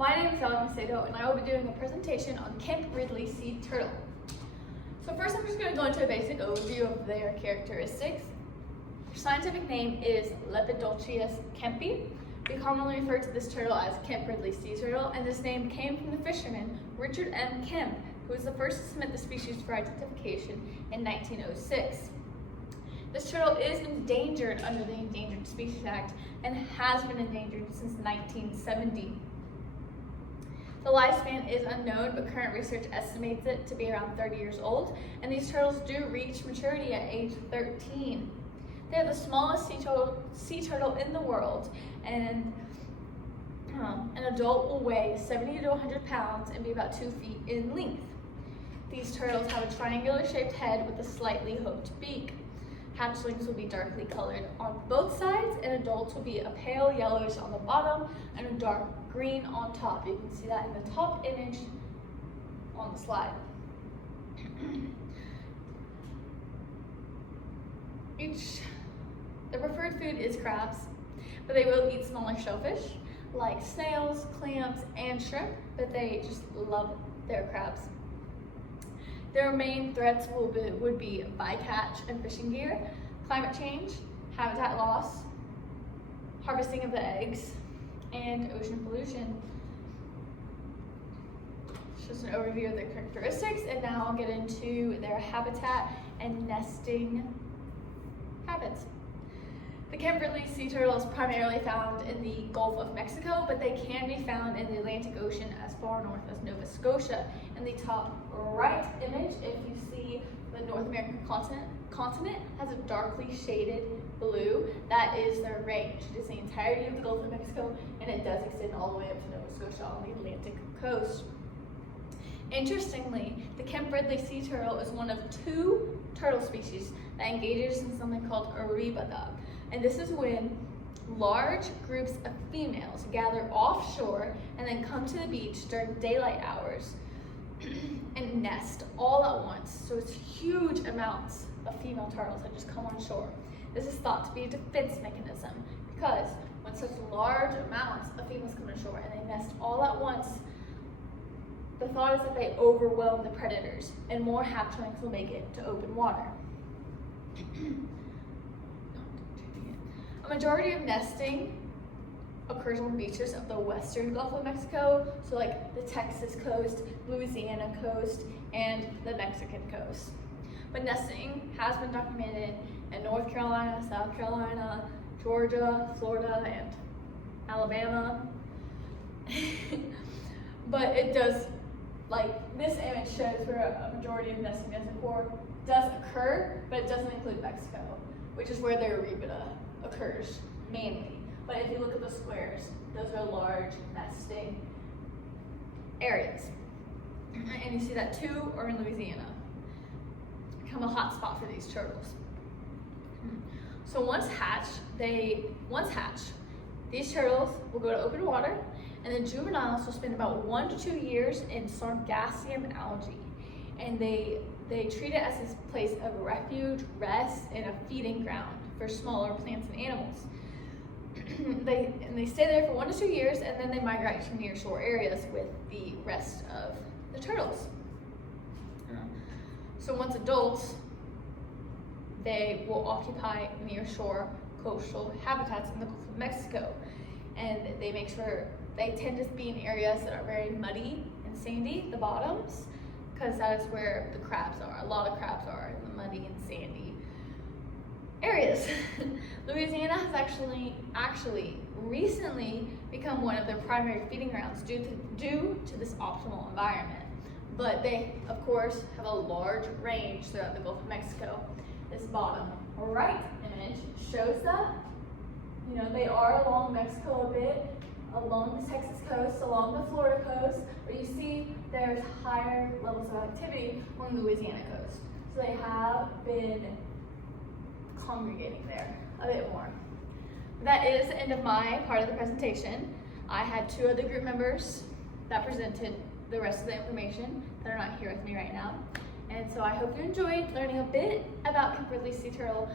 My name is Macedo, and I will be doing a presentation on Kemp Ridley sea turtle. So first I'm just going to go into a basic overview of their characteristics. Their scientific name is Lepidolchius kempi. We commonly refer to this turtle as Kemp Ridley sea turtle, and this name came from the fisherman Richard M. Kemp, who was the first to submit the species for identification in 1906. This turtle is endangered under the Endangered Species Act and has been endangered since 1970. The lifespan is unknown, but current research estimates it to be around 30 years old, and these turtles do reach maturity at age 13. They are the smallest sea turtle in the world, and an adult will weigh 70 to 100 pounds and be about 2 feet in length. These turtles have a triangular shaped head with a slightly hooked beak. Hatchlings will be darkly colored on both sides, and adults will be a pale yellowish on the bottom and a dark green on top. You can see that in the top image on the slide. Their preferred food is crabs, but they will eat smaller shellfish like snails, clams, and shrimp, but they just love their crabs. Their main threats would be bycatch and fishing gear, climate change, habitat loss, harvesting of the eggs, and ocean pollution. It's just an overview of their characteristics, and now I'll get into their habitat and nesting habits. The Kemp Ridley sea turtle is primarily found in the Gulf of Mexico, but they can be found in the Atlantic Ocean as far north as Nova Scotia. In the top right image, if you see the North American continent has a darkly shaded blue, that is their range. It is the entirety of the Gulf of Mexico, and it does extend all the way up to Nova Scotia on the Atlantic coast. Interestingly, the Kemp Ridley sea turtle is one of 2 turtle species that engages in something called arribada. And this is when large groups of females gather offshore and then come to the beach during daylight hours and nest all at once. So it's huge amounts of female turtles that just come on shore. This is thought to be a defense mechanism because when such large amounts of females come on shore and they nest all at once, the thought is that they overwhelm the predators and more hatchlings will make it to open water. A majority of nesting occurs on the beaches of the western Gulf of Mexico, so like the Texas coast, Louisiana coast, and the Mexican coast. But nesting has been documented in North Carolina, South Carolina, Georgia, Florida, and Alabama. But it does, like this image shows where a majority of nesting does occur, but it doesn't include Mexico, which is where the arribada occurs mainly. But if you look at the squares, those are large nesting areas. And you see that 2 are in Louisiana. It's become a hot spot for these turtles. So once hatched, these turtles will go to open water, and the juveniles will spend about 1 to 2 years in Sargassum algae. And they treat it as this place of refuge, rest, and a feeding ground for smaller plants and animals. They stay there for 1 to 2 years, and then they migrate to near shore areas with the rest of the turtles. So once adults, they will occupy near shore coastal habitats in the Gulf of Mexico, and they make sure they tend to be in areas that are very muddy and sandy, the bottoms, because that is where the crabs are. A lot of crabs are in the muddy and sandy areas. Louisiana has actually recently become one of their primary feeding grounds due to this optimal environment. But they, of course, have a large range throughout the Gulf of Mexico. This bottom right image shows that. They are along Mexico a bit, along the Texas coast, along the Florida coast, but you see there's higher levels of activity on the Louisiana coast. So they have been congregating there a bit more. That is the end of my part of the presentation. I had 2 other group members that presented the rest of the information that are not here with me right now. And so I hope you enjoyed learning a bit about Kemp Ridley sea turtle.